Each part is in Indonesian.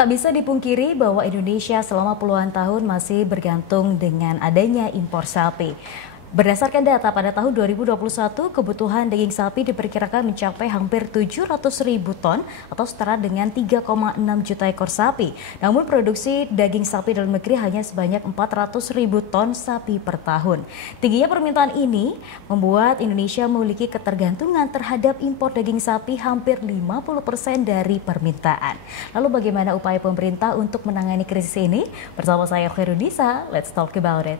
Tak bisa dipungkiri bahwa Indonesia selama puluhan tahun masih bergantung dengan adanya impor sapi. Berdasarkan data pada tahun 2021, kebutuhan daging sapi diperkirakan mencapai hampir 700.000 ton atau setara dengan 3,6 juta ekor sapi. Namun produksi daging sapi dalam negeri hanya sebanyak 400.000 ton sapi per tahun. Tingginya permintaan ini membuat Indonesia memiliki ketergantungan terhadap impor daging sapi hampir 50% dari permintaan. Lalu bagaimana upaya pemerintah untuk menangani krisis ini? Bersama saya Khairunisa, let's talk about it.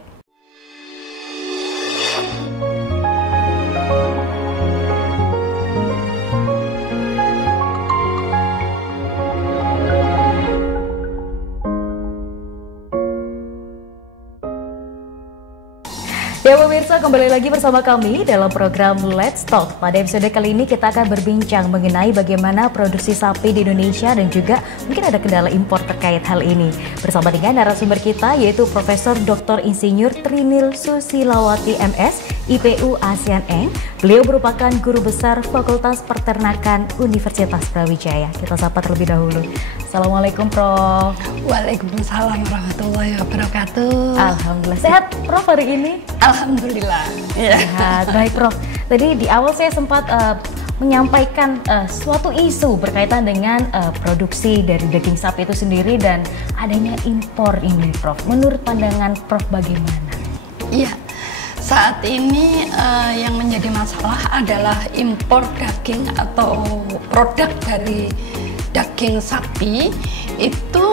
Ya pemirsa, kembali lagi bersama kami dalam program Let's Talk. Pada episode kali ini kita akan berbincang mengenai bagaimana produksi sapi di Indonesia dan juga mungkin ada kendala impor terkait hal ini. Bersama dengan narasumber kita yaitu Profesor Dr. Insinyur Trinil Susilawati MS, IPU ASEAN Eng. Beliau merupakan guru besar Fakultas Peternakan Universitas Brawijaya. Kita sapa terlebih dahulu. Assalamualaikum Prof. Waalaikumsalam warahmatullahi wabarakatuh. Alhamdulillah. Sehat Prof hari ini? Alhamdulillah. Sehat. Baik Prof. Tadi di awal saya sempat menyampaikan suatu isu berkaitan dengan produksi dari daging sapi itu sendiri dan adanya impor ini Prof. Menurut pandangan Prof bagaimana? Iya. Saat ini yang menjadi masalah adalah impor daging atau produk dari daging sapi itu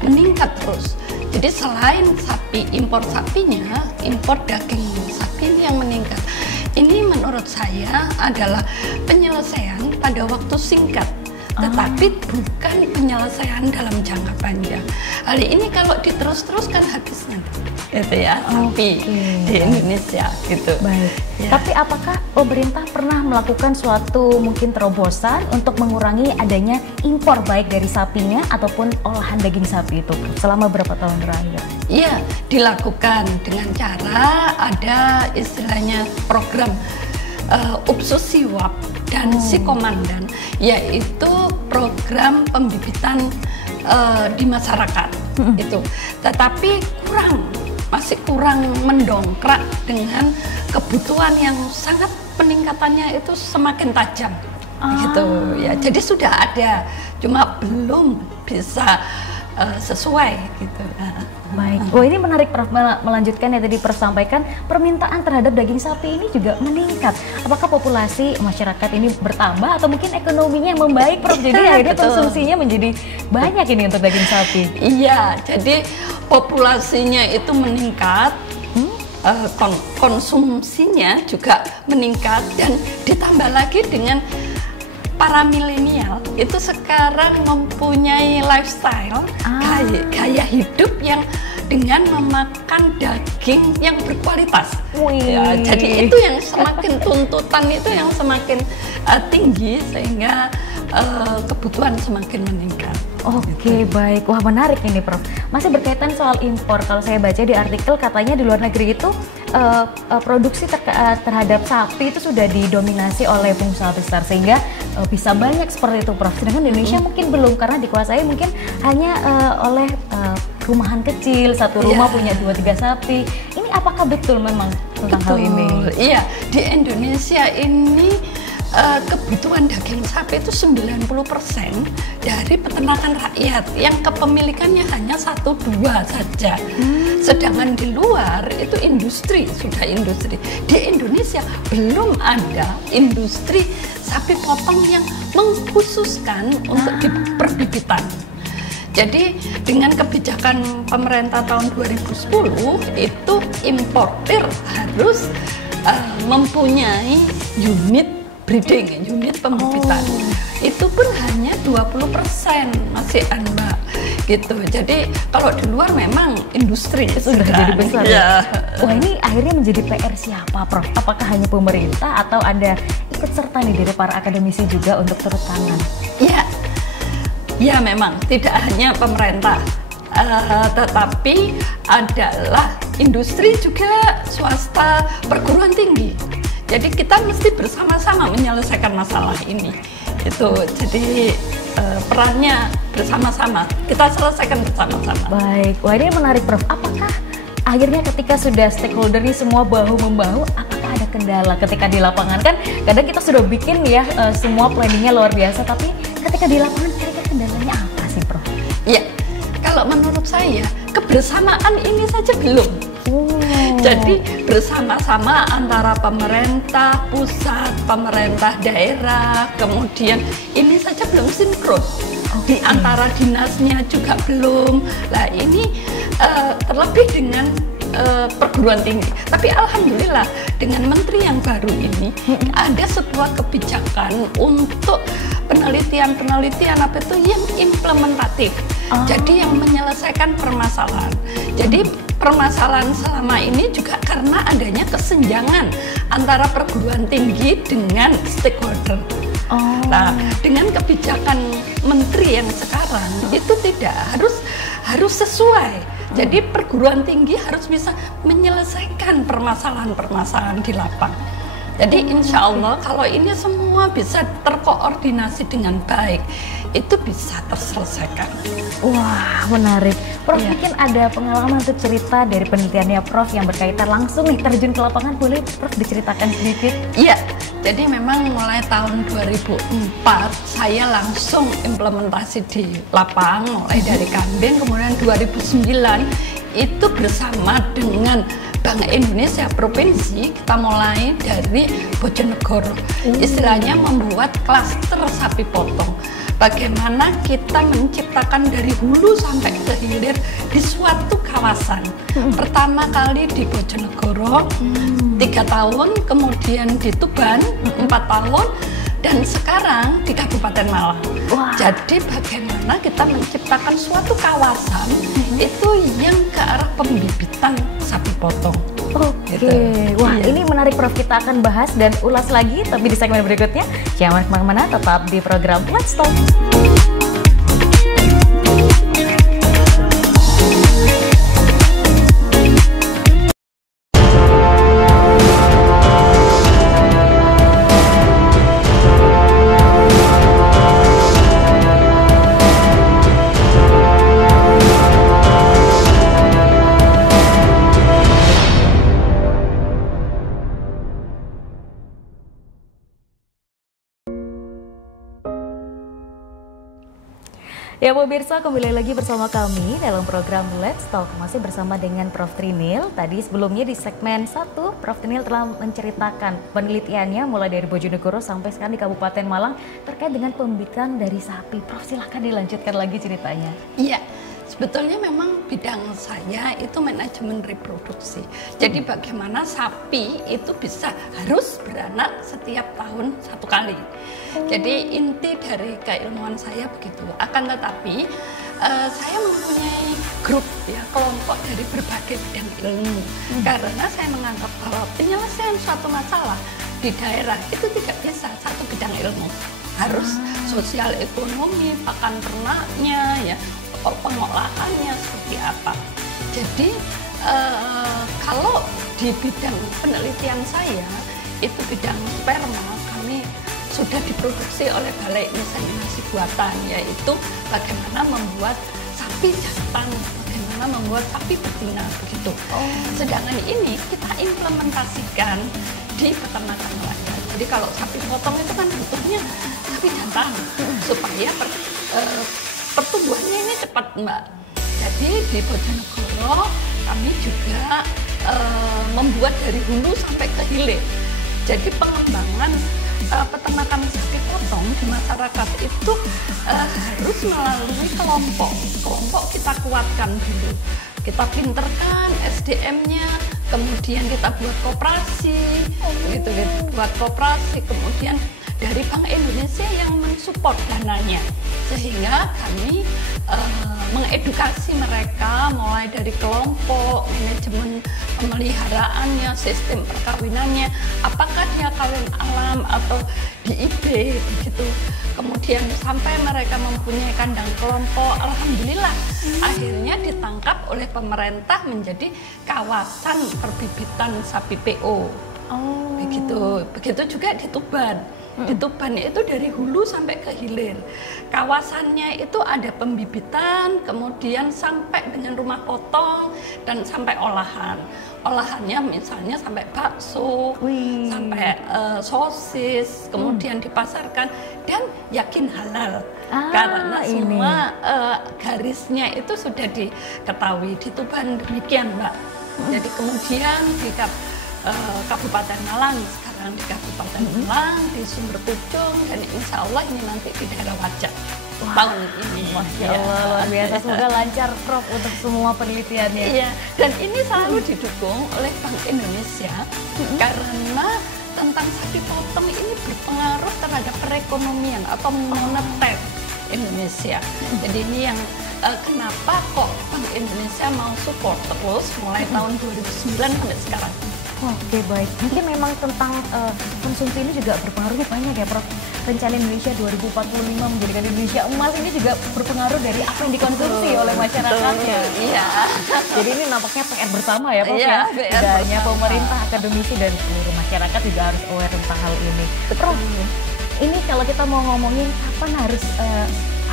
meningkat terus. Jadi selain sapi, impor sapinya, impor daging sapi ini yang meningkat. Ini menurut saya adalah penyelesaian pada waktu singkat, tetapi bukan penyelesaian dalam jangka panjang. Hal ini kalau diterus-teruskan habisnya, gitu ya, sapi di Indonesia, gitu. Baik. Ya. Tapi apakah pemerintah pernah melakukan suatu mungkin terobosan untuk mengurangi adanya impor baik dari sapinya ataupun olahan daging sapi itu selama beberapa tahun terakhir? Iya, dilakukan dengan cara ada istilahnya program Upsusiwap dan si komandan, yaitu program pembibitan di masyarakat itu. Tetapi masih kurang mendongkrak dengan kebutuhan yang sangat peningkatannya itu semakin tajam gitu ya. Jadi sudah ada, cuma belum bisa sesuai gitu. Baik. Wah, ini menarik Prof, melanjutkan yang tadi Prof sampaikan, permintaan terhadap daging sapi ini juga meningkat. Apakah populasi masyarakat ini bertambah atau mungkin ekonominya yang membaik Prof? Jadi akhirnya konsumsinya menjadi banyak ini untuk daging sapi. Iya, jadi populasinya itu meningkat, konsumsinya juga meningkat, dan ditambah lagi dengan para milenial itu sekarang mempunyai lifestyle, gaya hidup yang dengan memakan daging yang berkualitas. Ya, jadi itu yang semakin tuntutan itu yang semakin tinggi sehingga kebutuhan semakin meningkat. Oke, baik. Wah, menarik ini Prof. Masih berkaitan soal impor. Kalau saya baca di artikel katanya di luar negeri itu produksi terhadap sapi itu sudah didominasi oleh pengusaha besar sehingga bisa banyak seperti itu Prof. Sedangkan di Indonesia mungkin belum karena dikuasai mungkin hanya oleh rumahan kecil, satu rumah punya 2-3 sapi. Ini apakah betul memang tentang hal ini? Iya, di Indonesia ini kebutuhan daging sapi itu 90% dari peternakan rakyat yang kepemilikannya hanya 1-2 saja. Sedangkan di luar itu industri, sudah industri. Di Indonesia belum ada industri sapi potong yang mengkhususkan untuk diperbibitan. Jadi dengan kebijakan pemerintah tahun 2010 itu importir harus mempunyai unit breeding, unit pembibitan. Itu pun hanya 20% masih Mbak gitu. Jadi kalau di luar memang industri sudah jadi besar. Ya. Wah, ini akhirnya menjadi PR siapa Prof? Apakah hanya pemerintah atau ada ikut serta nih dari para akademisi juga untuk turut tangan? Ya memang tidak hanya pemerintah, tetapi adalah industri juga, swasta, perguruan tinggi. Jadi kita mesti bersama-sama menyelesaikan masalah ini. Itu jadi perannya bersama-sama, kita selesaikan bersama-sama. Baik, wah ini menarik Prof. Apakah akhirnya ketika sudah stakeholder ini semua bahu-membahu, apakah ada kendala ketika di lapangan? Kan kadang kita sudah bikin ya semua planningnya luar biasa, tapi ketika di lapangan kira-kira kendalanya apa sih Prof? Ya, kalau menurut saya kebersamaan ini saja belum. Jadi bersama-sama antara pemerintah pusat, pemerintah daerah, kemudian ini saja belum sinkron. Di antara dinasnya juga belum. Nah ini terlebih dengan perguruan tinggi. Tapi alhamdulillah dengan menteri yang baru ini ada sebuah kebijakan untuk penelitian apa itu yang implementatif. Jadi yang menyelesaikan permasalahan. Jadi permasalahan selama ini juga karena adanya kesenjangan antara perguruan tinggi dengan stakeholder. Nah, dengan kebijakan menteri yang sekarang itu tidak harus sesuai. Jadi perguruan tinggi harus bisa menyelesaikan permasalahan-permasalahan di lapangan. Jadi insya Allah kalau ini semua bisa terkoordinasi dengan baik, itu bisa terselesaikan. Wah, menarik. Prof, mungkin ada pengalaman untuk cerita dari penelitiannya Prof yang berkaitan langsung nih terjun ke lapangan, boleh Prof diceritakan sedikit? Iya, jadi memang mulai tahun 2004 saya langsung implementasi di lapangan, mulai dari Kambing, kemudian 2009 itu bersama dengan Bank Indonesia Provinsi kita mulai dari Bojonegoro. Istilahnya membuat klaster sapi potong. Bagaimana kita menciptakan dari hulu sampai ke hilir di suatu kawasan. Pertama kali di Bojonegoro 3 tahun, kemudian di Tuban 4 tahun, dan sekarang di Kabupaten Malang. Jadi bagaimana kita menciptakan suatu kawasan itu yang ke arah pembibitan sapi potong. Gitu. Wah ini menarik Prof, kita akan bahas dan ulas lagi tapi di segmen berikutnya. Jangan kemana-mana, tetap di program Let's Talk. Ya pemirsa, kembali lagi bersama kami dalam program Let's Talk. Masih bersama dengan Prof Trinil. Tadi sebelumnya di segmen 1, Prof Trinil telah menceritakan penelitiannya mulai dari Bojonegoro sampai sekarang di Kabupaten Malang terkait dengan pembibitan dari sapi. Prof, silahkan dilanjutkan lagi ceritanya. Iya, sebetulnya memang bidang saya itu manajemen reproduksi. Jadi bagaimana sapi itu harus beranak setiap tahun 1 kali. Jadi inti dari keilmuan saya begitu. Akan tetapi saya mempunyai grup ya, kelompok dari berbagai bidang ilmu. Karena saya menganggap bahwa penyelesaian suatu masalah di daerah itu tidak bisa satu bidang ilmu. Harus sosial ekonomi, pakan ternaknya ya, pengolahannya seperti apa. Jadi kalau di bidang penelitian saya itu bidang sperma, kami sudah diproduksi oleh Balai Inseminasi Buatan, yaitu bagaimana membuat sapi jantan, bagaimana membuat sapi betina begitu. Sedangkan ini kita implementasikan di peternakan nelayan. Jadi kalau sapi potong itu kan butuhnya sapi jantan supaya pertumbuhannya ini cepat, Mbak. Jadi di Bojonegoro kami juga membuat dari hulu sampai ke hilir. Jadi pengembangan peternakan sapi potong di masyarakat itu harus melalui kelompok. Kelompok kita kuatkan dulu. Kita pinterkan SDM-nya, kemudian kita buat koperasi, gitu, buat koperasi, kemudian dari Bank Indonesia yang mensupport dananya, sehingga kami mengedukasi mereka mulai dari kelompok, manajemen pemeliharaannya, sistem perkawinannya, apakah dia kawin alam atau DIB begitu. Kemudian sampai mereka mempunyai kandang kelompok, alhamdulillah akhirnya ditangkap oleh pemerintah menjadi kawasan perbibitan sapi PO. Begitu juga di Tuban. Di Tuban itu dari hulu sampai ke hilir. Kawasannya itu ada pembibitan, kemudian sampai dengan rumah potong dan sampai olahan. Olahannya misalnya sampai bakso, sampai sosis, kemudian dipasarkan dan yakin halal. Karena semua garisnya itu sudah diketahui. Di Tuban demikian, Mbak. Jadi kemudian di Kabupaten Malang, sekarang di Kabupaten Malang, di Sumber Pucung, dan insya Allah ini nanti di daerah Wajak tahun ini. Masya Allah, luar biasa. Semoga lancar, Prof, untuk semua penelitiannya. Iya, dan ini selalu didukung oleh Bank Indonesia karena tentang sapi potong ini berpengaruh terhadap perekonomian atau moneter Indonesia. Jadi ini yang kenapa kok Bank Indonesia mau support terus mulai tahun 2009 sampai sekarang. Oke, baik. Mungkin memang tentang konsumsi ini juga berpengaruh banyak ya, Prof. Rencana Indonesia 2045 menjadikan Indonesia emas ini juga berpengaruh dari apa yang dikonsumsi oleh masyarakatnya. Iya. Jadi ini nampaknya PR bersama ya, Prof. Iya, Ya. Tidak hanya pemerintah, akademisi, dan seluruh masyarakat juga harus aware tentang hal ini. Prof, ini kalau kita mau ngomongin kapan harus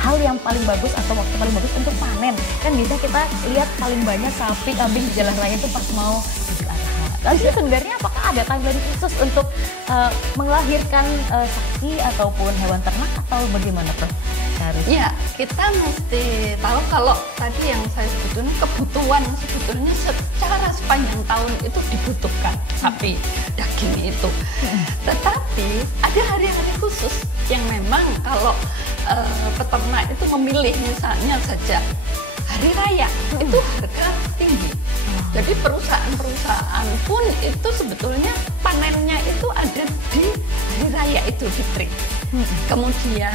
hal yang paling bagus atau waktu paling bagus untuk panen, kan bisa kita lihat paling banyak sapi kambing di jalan raya itu pas mau Idul Adha. Lalu sebenarnya apakah ada timeline khusus untuk melahirkan sapi ataupun hewan ternak atau bagaimana, Prof? Ya, kita mesti tahu kalau tadi yang saya sebutkan kebutuhan sebetulnya secara sepanjang tahun itu dibutuhkan sapi daging itu. Tetapi ada hari-hari khusus yang memang kalau peternak itu memilih, misalnya saja hari raya itu harga tinggi. Jadi perusahaan-perusahaan pun itu sebetulnya panennya itu ada di hari raya Idul Fitri. Kemudian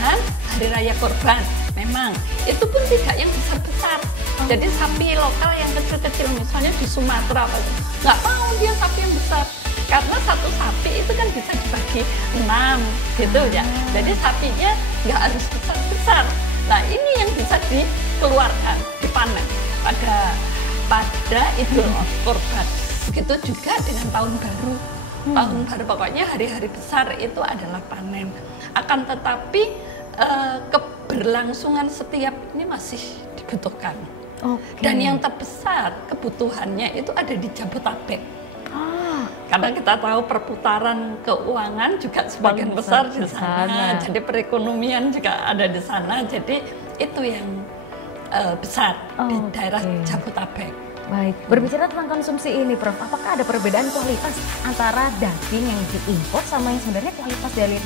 hari raya Kurban, memang itu pun tidak yang besar-besar. Jadi sapi lokal yang kecil-kecil misalnya di Sumatera, nggak mau dia sapi yang besar. Karena satu sapi itu kan bisa dibagi 6 gitu ya. Jadi sapinya nggak harus besar-besar. Nah ini yang bisa dikeluarkan, dipanen pada Idul Kurban. Begitu juga dengan tahun baru. Tahun baru pokoknya hari-hari besar itu adalah panen. Akan tetapi keberlangsungan setiap ini masih dibutuhkan. Dan yang terbesar kebutuhannya itu ada di Jabotabek. Karena kita tahu perputaran keuangan juga sebagian besar di sana. Jadi perekonomian juga ada di sana. Jadi itu yang besar di daerah Jabotabek. Baik, berbicara tentang konsumsi ini, Prof, apakah ada perbedaan kualitas antara daging yang diimpor sama yang sebenarnya kualitas dari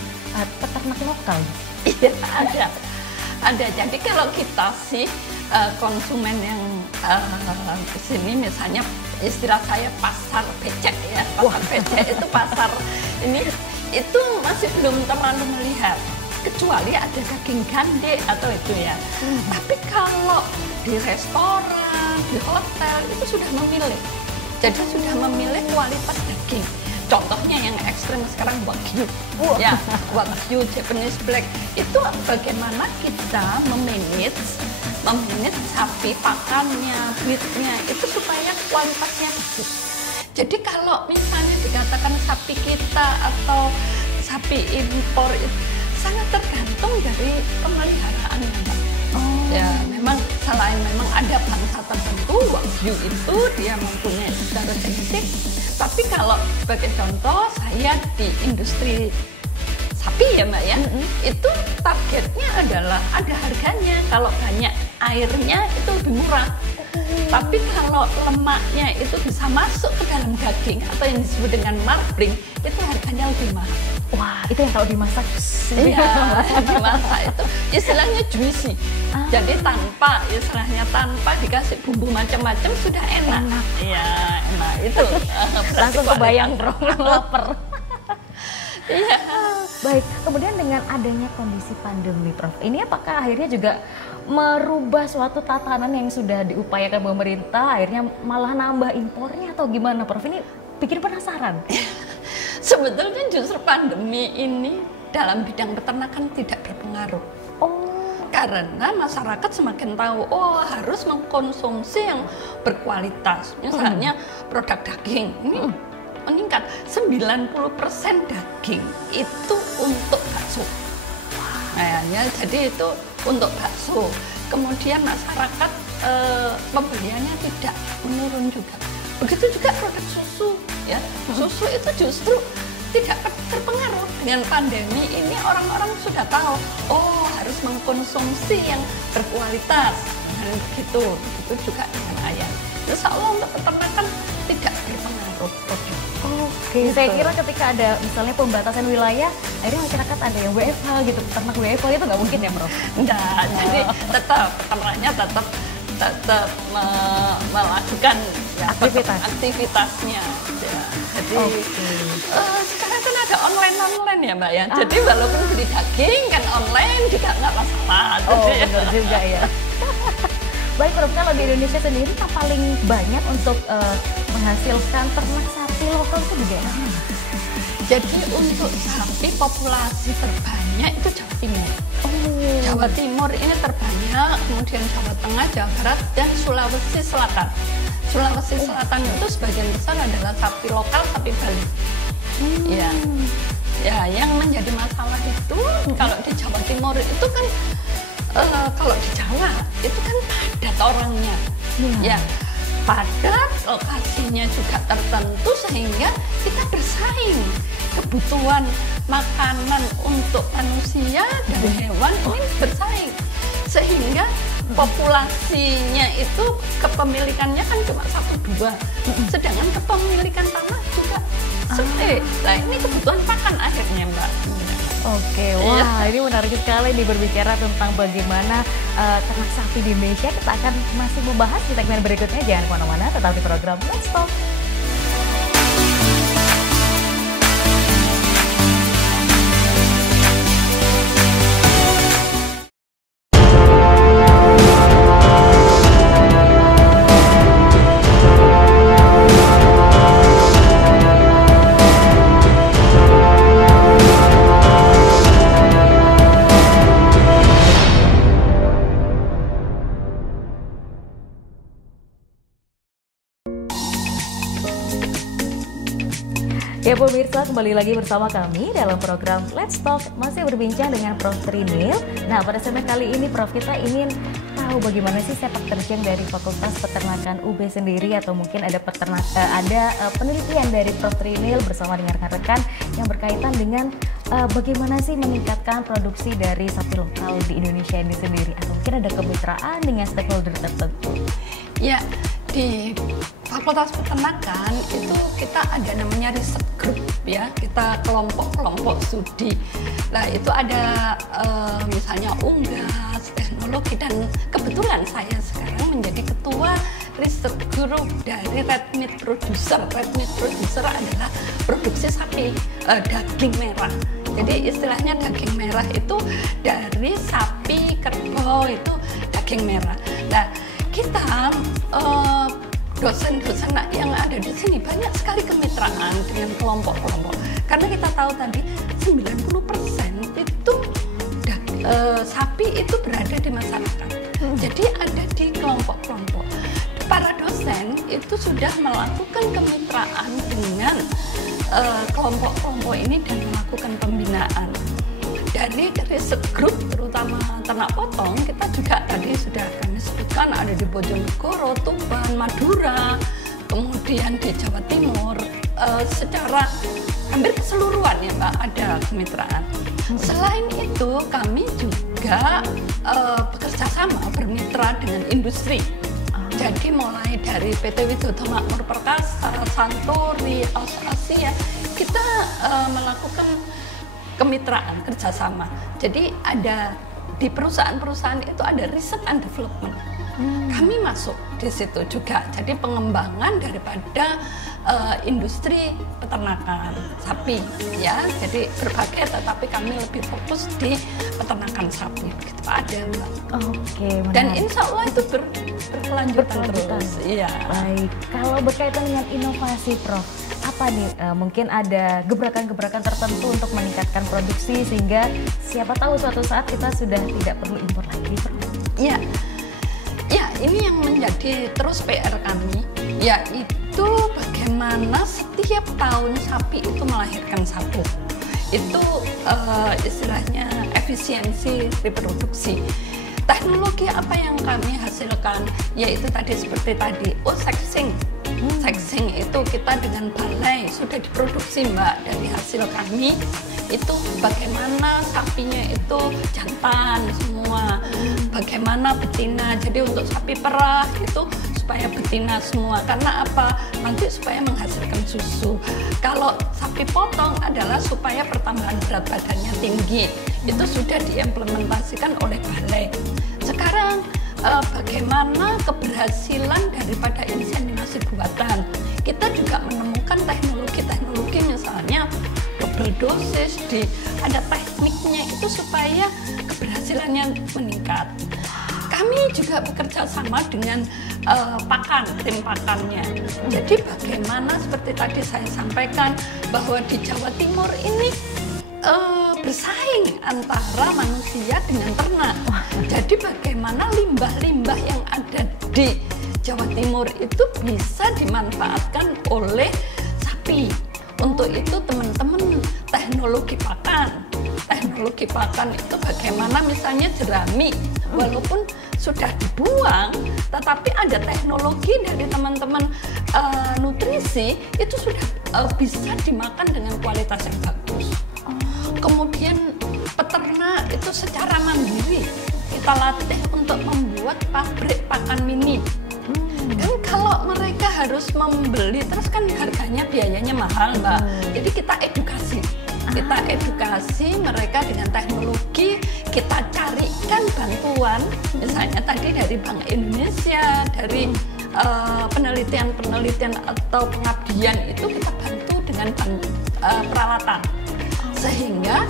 peternak lokal? Iya, ada. Jadi kalau kita sih konsumen yang di sini, misalnya istilah saya pasar becek ya, pasar becek itu pasar ini itu masih belum terlalu melihat. Kecuali ada daging gande atau itu ya. Tapi kalau di restoran, di hotel itu sudah memilih. Jadi sudah memilih kualitas daging. Contohnya yang ekstrim sekarang Wagyu. Ya, Wagyu Japanese Black. Itu bagaimana kita memanage sapi pakannya, breednya itu supaya kualitasnya bagus. Jadi kalau misalnya dikatakan sapi kita atau sapi impor itu sangat tergantung dari pemeliharaannya, Mbak. Ya, memang selain memang ada bangsa tertentu, Wagyu itu dia mempunyai secara genetik. Tapi kalau sebagai contoh, saya di industri sapi ya, Mbak ya, itu targetnya adalah ada harganya. Kalau banyak airnya itu lebih murah. Tapi kalau lemaknya itu bisa masuk ke dalam daging atau yang disebut dengan marbling, itu harganya lebih mahal. Wah, itu yang kalau dimasak. Iya, dimasak itu istilahnya juicy. Jadi tanpa dikasih bumbu macam-macam sudah enak. Iya, enak itu. Langsung kebayang, Prof, lapar. Iya. Baik, kemudian dengan adanya kondisi pandemi, Prof, ini apakah akhirnya juga merubah suatu tatanan yang sudah diupayakan pemerintah, akhirnya malah nambah impornya atau gimana, Prof? Ini bikin penasaran. Sebetulnya justru pandemi ini dalam bidang peternakan tidak berpengaruh. Karena masyarakat semakin tahu, harus mengkonsumsi yang berkualitas. Misalnya produk daging, ini meningkat. 90% daging itu untuk bakso. Nah, ya, jadi itu untuk bakso. Kemudian masyarakat pembeliannya tidak menurun juga. Begitu juga produk susu, ya. Susu itu justru tidak terpengaruh dengan pandemi ini. Orang-orang sudah tahu, oh harus mengkonsumsi yang berkualitas. Dan begitu juga dengan ayam. Insya Allah untuk peternakan tidak berpengaruh. Oke, saya kira ketika ada misalnya pembatasan wilayah, akhirnya masyarakat ada yang WFH gitu, peternak WFH itu nggak mungkin ya, Prof? Enggak, jadi tetap peternaknya tetap melakukan ya, aktivitasnya. Ya. Jadi sekarang kan ada online ya Mbak ya. Jadi walaupun beli daging kan online juga nggak masalah. Oh benar juga ya. Baik Prof, kalau di Indonesia sendiri yang paling banyak untuk menghasilkan ternak sapi lokal itu di daerah mana? Jadi untuk sapi populasi terbanyak itu Jawa Timur. Jawa Timur ini terbanyak, kemudian Jawa Tengah, Jawa Barat, dan Sulawesi Selatan. Sulawesi Selatan itu sebagian besar adalah sapi lokal, sapi Bali. Ya, yang menjadi masalah itu kalau di Jawa Timur itu kan kalau di Jawa itu kan padat orangnya, ya padat, lokasinya juga tertentu sehingga kita bersaing. Kebutuhan makanan untuk manusia dan hewan ini bersaing sehingga populasinya itu kepemilikannya kan cuma 1-2, sedangkan kepemilikan tanah juga sulit. Nah ini kebutuhan pakan akhirnya Mbak. Oke, wah ini menarik sekali nih berbicara tentang bagaimana ternak sapi di Indonesia. Kita akan masih membahas di segmen berikutnya. Jangan kemana-mana, tetap di program Let's Talk. Ya pemirsa, kembali lagi bersama kami dalam program Let's Talk, masih berbincang dengan Prof. Trinil. Nah pada segmen kali ini Prof, kita ingin tahu bagaimana sih sepak terjang dari Fakultas Peternakan UB sendiri, atau mungkin ada penelitian dari Prof. Trinil bersama dengan rekan-rekan yang berkaitan dengan bagaimana sih meningkatkan produksi dari sapi lokal di Indonesia ini sendiri, atau mungkin ada kemitraan dengan stakeholder tertentu. Ya, di Fakultas Peternakan itu kita ada namanya riset group ya, kita kelompok-kelompok studi. Nah itu ada misalnya Unggas, teknologi, dan kebetulan saya sekarang menjadi ketua riset group dari red meat producer. Red meat producer adalah produksi sapi daging merah. Jadi istilahnya daging merah itu dari sapi kerbau itu daging merah. Nah kita dosen-dosen yang ada di sini banyak sekali kemitraan dengan kelompok-kelompok, karena kita tahu tadi 90% itu sapi itu berada di masyarakat. Jadi ada di kelompok-kelompok. Para dosen itu sudah melakukan kemitraan dengan kelompok-kelompok ini dan melakukan pembinaan. Dari riset grup terutama ternak potong, kita juga tadi sudah kami sebutkan ada di Bojonegoro, Tuban, Madura, kemudian di Jawa Timur, secara hampir keseluruhan ya Mbak ada kemitraan. Selain itu kami juga bekerja sama bermitra dengan industri. Jadi mulai dari PT Widodo Makmur Perkasa, Santuri, Asia, kita melakukan kemitraan kerjasama. Jadi ada di perusahaan-perusahaan itu ada research and development. Kami masuk di situ juga. Jadi pengembangan daripada industri peternakan sapi ya. Jadi berbagai, tetapi kami lebih fokus di peternakan sapi. Begitu ada Mbak. Oke, menarik. Dan insya Allah itu berkelanjutan terus. Iya. Baik. Kalau berkaitan dengan inovasi, Prof, apa nih mungkin ada gebrakan-gebrakan tertentu untuk meningkatkan produksi sehingga siapa tahu suatu saat kita sudah tidak perlu impor lagi, Prof? Iya. Ya, ini yang menjadi terus PR kami, yaitu itu bagaimana setiap tahun sapi itu melahirkan satu. Itu istilahnya efisiensi reproduksi. Teknologi apa yang kami hasilkan, yaitu tadi seperti tadi, sexing. Sexing itu kita dengan balai sudah diproduksi Mbak dari hasil kami. Itu bagaimana sapinya itu jantan semua, bagaimana betina. Jadi untuk sapi perah itu supaya betina semua. Karena apa? Nanti supaya menghasilkan susu. Kalau sapi potong adalah supaya pertambahan berat badannya tinggi. Itu sudah diimplementasikan oleh balai. Sekarang bagaimana keberhasilan daripada inseminasi buatan. Kita juga menemukan teknologi-teknologi misalnya double dosis, ada tekniknya itu supaya keberhasilannya meningkat. Kami juga bekerja sama dengan tim pakannya. Jadi bagaimana seperti tadi saya sampaikan bahwa di Jawa Timur ini bersaing antara manusia dengan ternak. Jadi bagaimana limbah-limbah yang ada di Jawa Timur itu bisa dimanfaatkan oleh sapi. Untuk itu teman-teman teknologi pakan itu bagaimana misalnya jerami walaupun sudah dibuang, tetapi ada teknologi dari teman-teman nutrisi itu sudah bisa dimakan dengan kualitas yang bagus. Kemudian peternak itu secara mandiri kita latih untuk membuat pabrik pakan mini. Kan kalau mereka harus membeli terus kan harganya biayanya mahal Mbak. Jadi kita edukasi mereka dengan teknologi, kita carikan bantuan misalnya tadi dari Bank Indonesia, dari penelitian atau pengabdian itu kita bantu dengan peralatan sehingga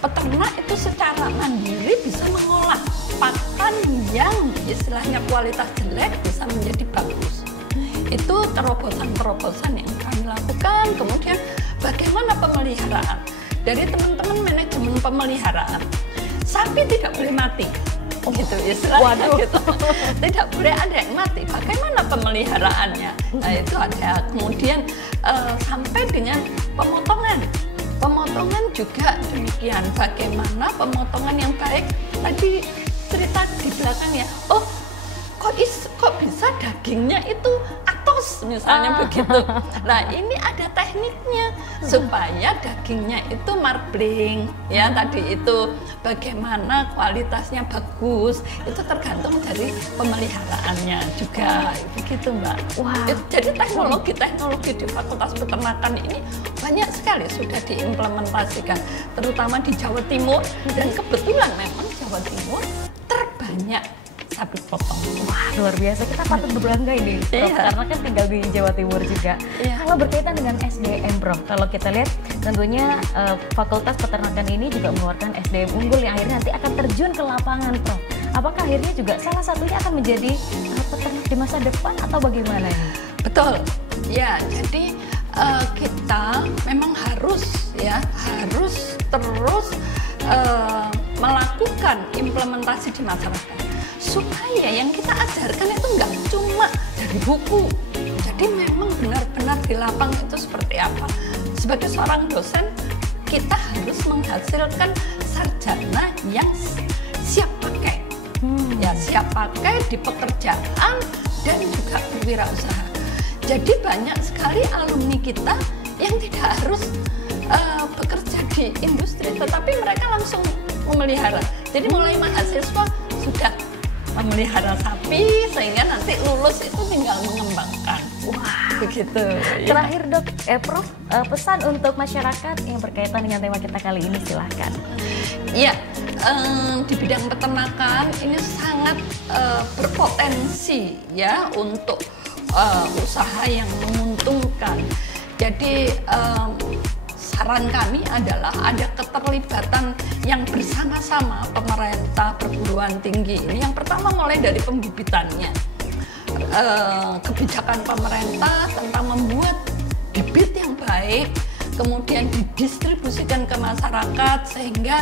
peternak itu secara mandiri bisa mengolah pakan yang istilahnya kualitas jelek bisa menjadi bagus. Itu terobosan-terobosan yang kami lakukan. Kemudian bagaimana pemeliharaan dari teman-teman manajemen pemeliharaan, sapi tidak boleh mati gitu istilahnya. Gitu. Tidak boleh ada yang mati. Bagaimana pemeliharaannya? Nah itu ada. Kemudian sampai dengan pemotongan juga demikian. Bagaimana pemotongan yang baik? Tadi cerita di belakang ya. Kok bisa dagingnya itu atos misalnya begitu. Nah ini ada tekniknya supaya dagingnya itu marbling ya tadi itu. Bagaimana kualitasnya bagus itu tergantung dari pemeliharaannya juga begitu Mbak. Jadi teknologi di Fakultas Peternakan ini banyak sekali sudah diimplementasikan terutama di Jawa Timur dan kebetulan memang Jawa Timur terbanyak sapi potong. Wah luar biasa, kita patut berbangga ini Prof, karena kan tinggal di Jawa Timur juga. Kalau berkaitan dengan SDM Prof, kalau kita lihat tentunya Fakultas Peternakan ini juga mengeluarkan SDM unggul yang akhirnya nanti akan terjun ke lapangan Prof. Apakah akhirnya juga salah satunya akan menjadi peternak di masa depan atau bagaimana ini? Betul, ya jadi kita memang harus terus melakukan implementasi di masyarakat supaya yang kita ajarkan itu nggak cuma dari buku. Jadi memang benar-benar di lapangan itu seperti apa. Sebagai seorang dosen kita harus menghasilkan sarjana yang siap pakai, ya siap pakai di pekerjaan dan juga berwirausaha. Jadi banyak sekali alumni kita yang tidak harus bekerja di industri, tetapi mereka langsung memelihara. Jadi mulai mahasiswa sudah memelihara sapi sehingga nanti lulus itu tinggal mengembangkan. Wah, begitu. Terakhir Dok, Prof, pesan untuk masyarakat yang berkaitan dengan tema kita kali ini silahkan. Ya, di bidang peternakan ini sangat berpotensi ya untuk usaha yang menguntungkan. Jadi saran kami adalah ada keterlibatan yang bersama-sama pemerintah, perguruan tinggi. Ini yang pertama mulai dari pembibitannya. Kebijakan pemerintah tentang membuat bibit yang baik, kemudian didistribusikan ke masyarakat sehingga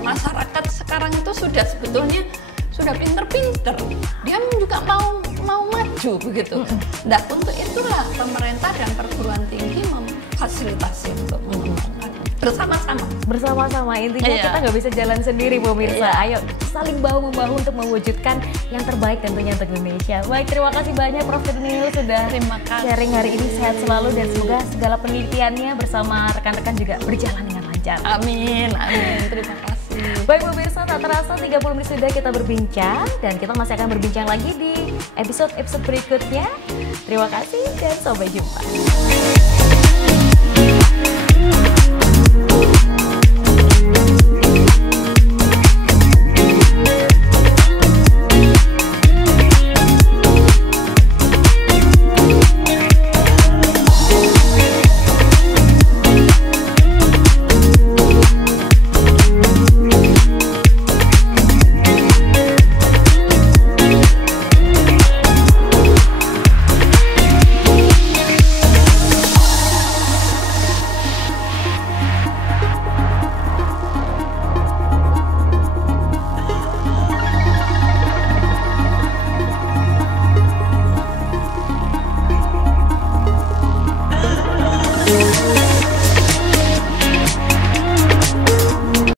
masyarakat sekarang itu sudah sebetulnya sudah pinter-pinter, dia juga mau maju begitu. Nah, untuk itulah pemerintah dan perguruan tinggi memfasilitasi untuk mengembangkan bersama-sama. Intinya kita nggak bisa jalan sendiri, pemirsa. Ayo saling bahu membahu untuk mewujudkan yang terbaik tentunya untuk Indonesia. Baik, terima kasih banyak Prof. Nuril sudah sharing hari ini. Sehat selalu dan semoga segala penelitiannya bersama rekan-rekan juga berjalan dengan lancar. Amin. Terima kasih. Baik pemirsa, tak terasa 30 menit sudah kita berbincang dan kita masih akan berbincang lagi di episode berikutnya. Terima kasih dan sampai jumpa.